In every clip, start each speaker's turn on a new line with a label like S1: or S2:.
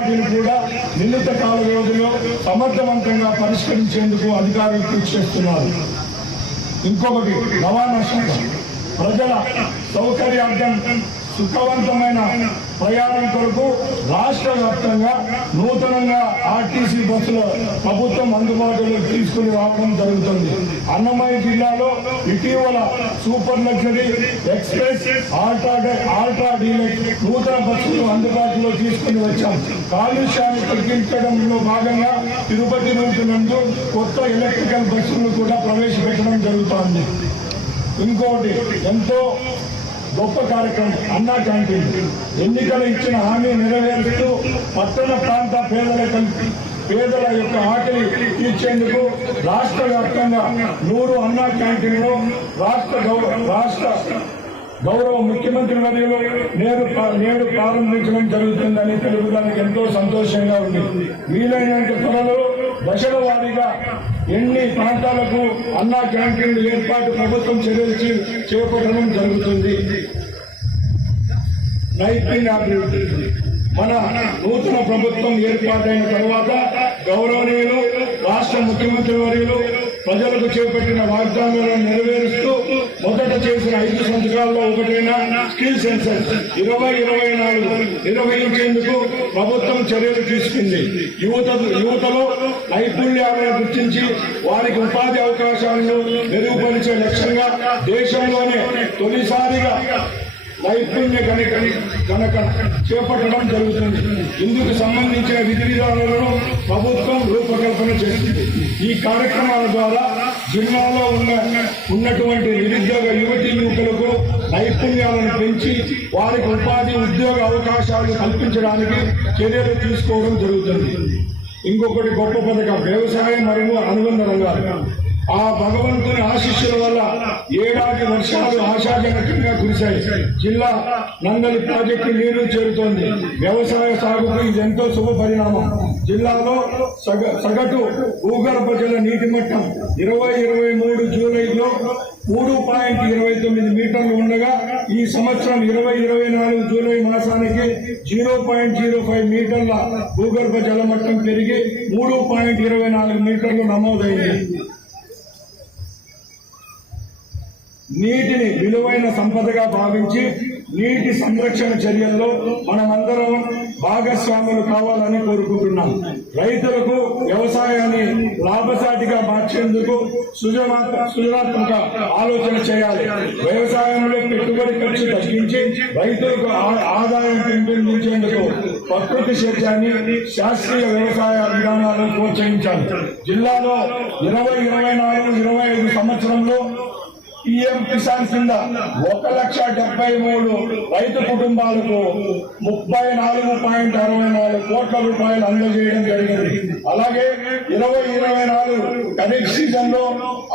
S1: వాటిని కూడా నిర్ణీత కాల వ్యవధిలో సమర్థవంతంగా పరిష్కరించేందుకు అధికారులు కృషి చేస్తున్నారు. ఇంకొకటి రవాణా శాఖ. ప్రజల సౌకర్యార్థం సుఖవంతమైన ప్రయాణం కొరకు రాష్ట్ర వ్యాప్తంగా నూతనంగా ఆర్టీసీ బస్సులు ప్రభుత్వం అందుబాటులోకి తీసుకుని రావడం జరుగుతుంది. అన్నమయ్య జిల్లాలో ఇటీవల super luxury express ultra ultra deluxe నూతన బస్సులు అందుబాటులో తీసుకుని వచ్చాం. కాలుష్యాన్ని తగ్గించడంలో భాగంగా తిరుపతి నుంచి నందు కొత్త ఎలక్ట్రికల్ బస్సులను కూడా ప్రవేశపెట్టడం జరుగుతోంది. ఇంకోటి ఎంతో గొప్ప కార్యక్రమం. అన్నా క్యాంటీన్. ఎన్నికలు ఇచ్చిన హామీ నెరవేరుస్తూ పట్టణ ప్రాంత పేదల పేదల యొక్క ఆకలి తీర్చేందుకు రాష్ట్ర వ్యాప్తంగా నూరు అన్నా క్యాంటీన్లు రాష్ట్ర రాష్ట్ర గౌరవ ముఖ్యమంత్రి వర్యులు నేడు నేడు ప్రారంభించడం జరుగుతుందని తెలుగుదానికి ఎంతో సంతోషంగా ఉంది. వీలైనంత త్వరలో దశల వారీగా ఎన్ని ప్రాంతాలకు అన్నా క్యాంటీన్లు ఏర్పాటు ప్రభుత్వం చర్యలు చేపట్టడం జరుగుతుంది. నైపుణ్యాభివృద్ధి. మన నూతన ప్రభుత్వం ఏర్పాటైన తర్వాత గౌరవనీయులు రాష్ట్ర ముఖ్యమంత్రి వర్యులు ప్రజలకు చేపట్టిన వాగ్దానాలను నెరవేరుస్తూ మొదట చేసిన ఐదు సంతకాల్లో ఒకటైన స్కిల్ సెన్సర్ ఇరవై ఇరవై నాలుగు నిర్వహించేందుకు ప్రభుత్వం చర్యలు తీసుకుంది. యువత యువతలో నైపుణ్యాలను గుర్తించి వారికి ఉపాధి అవకాశాలను మెరుగుపరిచే లక్ష్యంగా దేశంలోనే తొలిసారిగా నైపుణ్య గణిక కనుక చేపట్టడం జరుగుతుంది. ఇందుకు సంబంధించిన విధి విధానాలను ప్రభుత్వం రూపకల్పన చేస్తుంది ఈ కార్యక్రమాల ద్వారా జిల్లాలో ఉన్న ఉన్నటువంటి నిరుద్యోగ యువతి యువకులకు నైపుణ్యాలను పెంచి వారికి ఉపాధి ఉద్యోగ అవకాశాలు కల్పించడానికి చర్యలు తీసుకోవడం జరుగుతుంది. ఇంకొకటి గొప్ప పథకం వ్యవసాయం మరియు అనుబంధ రంగాలు. ఆ భగవంతుని ఆశీస్సుల వల్ల ఏడాది వర్షాలు ఆశాజనకంగా కురిశాయి. జిల్లా నందలి ప్రాజెక్టు నీరు చేరుతోంది. వ్యవసాయ సాగుకు ఇది ఎంతో శుభ పరిణామం. జిల్లాలో సగ సగటు భూగర్భ జల నీటి మట్టం ఇరవై ఇరవై మూడు జూలైలో మూడు పాయింట్ ఇరవై తొమ్మిది మీటర్లు ఉండగా ఈ సంవత్సరం ఇరవై ఇరవై నాలుగు జూలై మాసానికి జీరో పాయింట్ జీరో ఫైవ్ మీటర్ల భూగర్భ జల మట్టం పెరిగి మూడు పాయింట్ ఇరవై నాలుగు మీటర్లు నమోదైంది. నీటిని విలువైన సంపదగా భావించి నీటి సంరక్షణ చర్యల్లో మనమందరం భాగస్వాములు కావాలని కోరుకుంటున్నాం. రైతులకు వ్యవసాయాన్ని లాభసాటిగా మార్చేందుకు సృజనాత్మక ఆలోచన చేయాలి. వ్యవసాయంలో పెట్టుబడి ఖర్చు తగ్గించి రైతులకు ఆదాయం పెంపొందించేందుకు ప్రకృతి సేద్యాన్ని శాస్త్రీయ వ్యవసాయ విధానాలను ప్రోత్సహించాలి. జిల్లాలో ఇరవై ఇరవై నాలుగు ఇరవై ఐదు సంవత్సరంలో పిఎం కిసాన్ కింద ఒక లక్ష డెబ్బై మూడు రైతు కుటుంబాలకు ముప్పై నాలుగు పాయింట్ అరవై నాలుగు కోట్ల రూపాయలు అందజేయడం జరిగింది. అలాగే ఇరవై ఇరవై నాలుగు ఖరీఫ్ సీజన్లో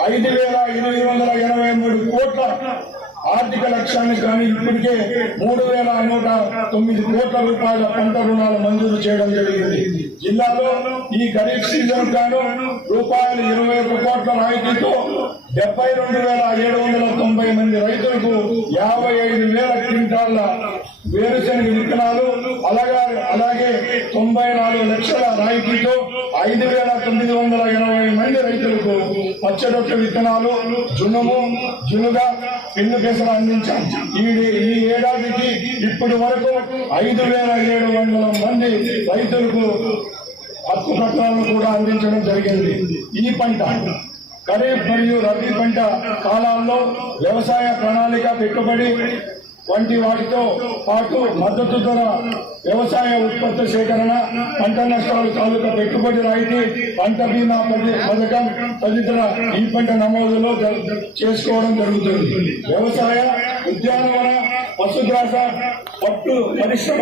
S1: ఐదు వేల ఎనిమిది వందల ఎనభై మూడు కోట్ల ఆర్థిక లక్ష్యాన్ని కానీ ఇప్పటికే మూడు వేల నూట తొమ్మిది కోట్ల రూపాయల పంట రుణాలు మంజూరు చేయడం జరిగింది. జిల్లాలో ఈ ఖరీఫ్ సీజన్ గాను రూపాయలు ఇరవై ఒక్క కోట్ల రాయితీతో డెబ్బై రెండు వేల ఏడు వందల తొంభై మంది రైతులకు యాభై ఐదు వేల క్వింటాళ్ళ వేరుశనగ విత్తనాలు అలాగే అలాగే తొంభై నాలుగు లక్షల రాయితీతో ఐదు వేల తొమ్మిది వందల ఎనభై మంది రైతులకు పచ్చడొట్ట విత్తనాలు జునుము జునుగా ఎన్ను పెసర అందించాం. ఈ ఈ ఏడాదికి ఇప్పటి వరకు ఐదు వేల ఏడు వందల మంది రైతులకు హక్కు పత్రాలను కూడా అందించడం జరిగింది. ఈ పంట ఖరీఫ్ మరియు రబీ పంట కాలాల్లో వ్యవసాయ ప్రణాళిక పెట్టుబడి వంటి వాటితో పాటు మద్దతు ధర వ్యవసాయ ఉత్పత్తి సేకరణ పంట నష్టాలు తాలూకా పెట్టుబడి రాయితీ పంట బీమా పథకం తదితర ఈ పంట నమోదులో చేసుకోవడం జరుగుతుంది. వ్యవసాయ ఉద్యానవన పశుగ్రాస పట్టు పరిశ్రమ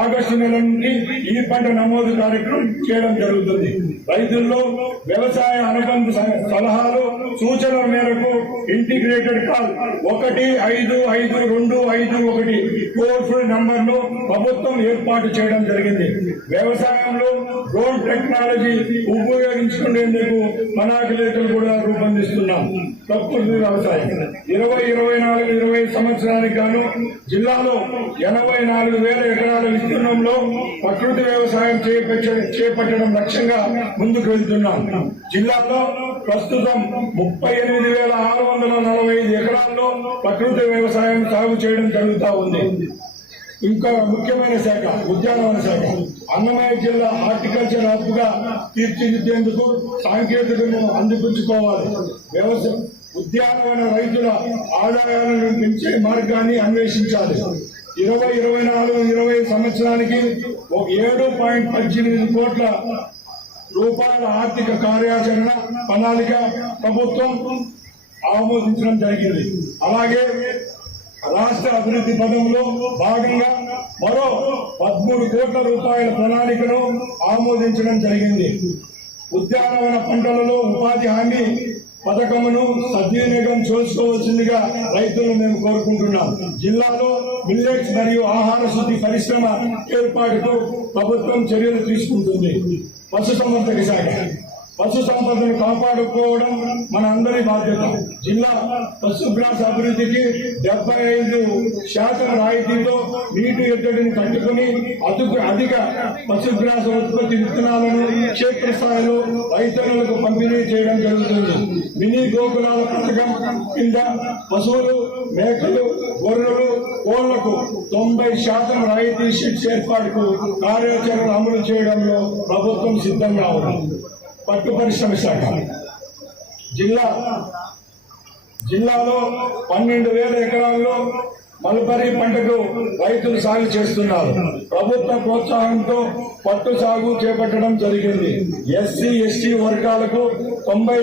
S1: ఆగస్టు నెల నుండి ఈ పంట నమోదు కార్యక్రమం చేయడం జరుగుతుంది. రైతుల్లో వ్యవసాయ అనుబంధ సలహాలు సూచనల మేరకు ఇంటిగ్రేటెడ్ కాల్ ఒకటి ఐదు ఐదు రెండు ఐదు ఒకటి టోల్ ఫ్రీ నంబర్ను ప్రభుత్వం ఏర్పాటు చేయడం జరిగింది. వ్యవసాయంలో డ్రోన్ టెక్నాలజీ ఉపయోగించుకునేందుకు ప్రణాళికలు కూడా రూపొందిస్తున్నాం. ప్రకృతి వ్యవసాయం. ఇరవై ఇరవై నాలుగు ఇరవై సంవత్సరానికి గాను జిల్లాలో ఎనభై నాలుగు వేల ఎకరాల విస్తీర్ణంలో ప్రకృతి వ్యవసాయం చేపట్టడం లక్ష్యంగా ముందుకు వెళ్తున్నాం. జిల్లాలో ప్రస్తుతం ముప్పై ఎనిమిది వేల ఆరు వందల నలభై ఐదు ఎకరాల్లో ప్రకృతి వ్యవసాయం సాగు చేయడం జరుగుతూ ఉంది. ఇంకా ముఖ్యమైన శాఖ ఉద్యానవన శాఖ. అన్నమయ్య జిల్లా హార్టికల్చర్ హబ్గా తీర్చిదిద్దేందుకు సాంకేతికను అందిపుచ్చుకోవాలి. వ్యవసాయ ఉద్యానవన రైతుల ఆదాయాలను పెంచే మార్గాన్ని అన్వేషించాలి. ఇరవై ఇరవై నాలుగు ఇరవై సంవత్సరానికి ఒక ఏడు పాయింట్ పద్దెనిమిది కోట్ల రూపాయల ఆర్థిక కార్యాచరణ ప్రణాళిక ప్రభుత్వం ఆమోదించడం జరిగింది. అలాగే రాష్ట్ర అభివృద్ధి పదంలో భాగంగా మరో పదమూడు కోట్ల రూపాయల ప్రణాళికను ఆమోదించడం జరిగింది. ఉద్యానవన పంటలలో ఉపాధి హామీ పథకమును సద్వినియోగం చేసుకోవాల్సిందిగా రైతులను మేము కోరుకుంటున్నాం. జిల్లాలో మిల్లెట్స్ మరియు ఆహార శుద్ధి పరిశ్రమ ఏర్పాటుకు ప్రభుత్వం చర్యలు తీసుకుంటుంది. పశుసంవర్ధక శాఖ. పశు సంపదను కాపాడుకోవడం మన అందరి బాధ్యత. జిల్లా పశుగ్రాస అభివృద్ధికి డెబ్బై ఐదు శాతం రాయితీతో నీటి ఎద్దడిని కట్టుకుని అదుపు అధిక పశుగ్రాస ఉత్పత్తి విత్తనాలను క్షేత్రస్థాయిలో రైతులకు పంపిణీ చేయడం జరుగుతుంది. మినీ గోకులాల పథకం కింద పశువులు మేకలు గొర్రెలు కోళ్ళకు తొంభై శాతం రాయితీ షిట్స్ ఏర్పాటుకు కార్యాచరణ అమలు చేయడంలో ప్రభుత్వం సిద్ధంగా ఉంది పట్టు పరిశ్రమ శాఖ. జిల్లా జిల్లాలో పన్నెండు వేల ఎకరాల్లో మల్బరీ పంటకు రైతులు సాగు చేస్తున్నారు. ప్రభుత్వ ప్రోత్సాహంతో పట్టు సాగు చేపట్టడం జరిగింది. ఎస్సీ ఎస్టీ వర్గాలకు తొంభై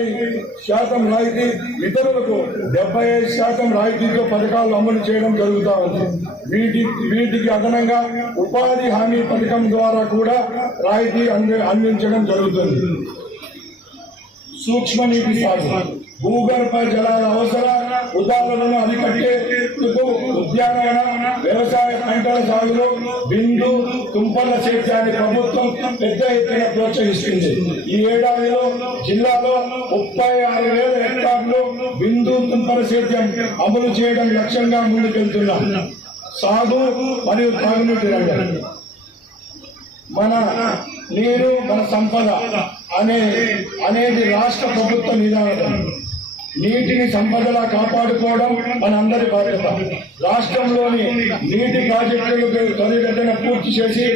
S1: శాతం రాయితీ ఇతరులకు డెబ్బై ఐదు శాతం రాయితీతో పథకాలు అమలు చేయడం జరుగుతూ ఉంది. వీటి వీటికి అదనంగా ఉపాధి హామీ పథకం ద్వారా కూడా రాయితీ అంది అందించడం జరుగుతుంది. సూక్ష్మ నీటి సాగు. భూగర్భ జలాల అవసర ఉదాహరణను అరికట్టేందుకు ఉద్యానవన వ్యవసాయ పంటల సాగులో బిందు తుంపల సేద్యాన్ని ప్రభుత్వం పెద్ద ఎత్తున ప్రోత్సహిస్తుంది. ఈ ఏడాదిలో జిల్లాలో ముప్పై ఆరు వేల హెక్టార్లు బిందు తుంపల సేద్యం అమలు చేయడం లక్ష్యంగా ముందుకెళ్తున్నాం. సాగు మరియు తాగునీటి రంగం. మన నీరు మన సంపద అనే అనేది రాష్ట్ర ప్రభుత్వ నిదానం నీటిని సంపదలా కాపాడుకోవడం మన అందరి బాధ్యత. రాష్ట్రంలోని నీటి ప్రాజెక్టులు త్వరితగతిన పూర్తి చేసి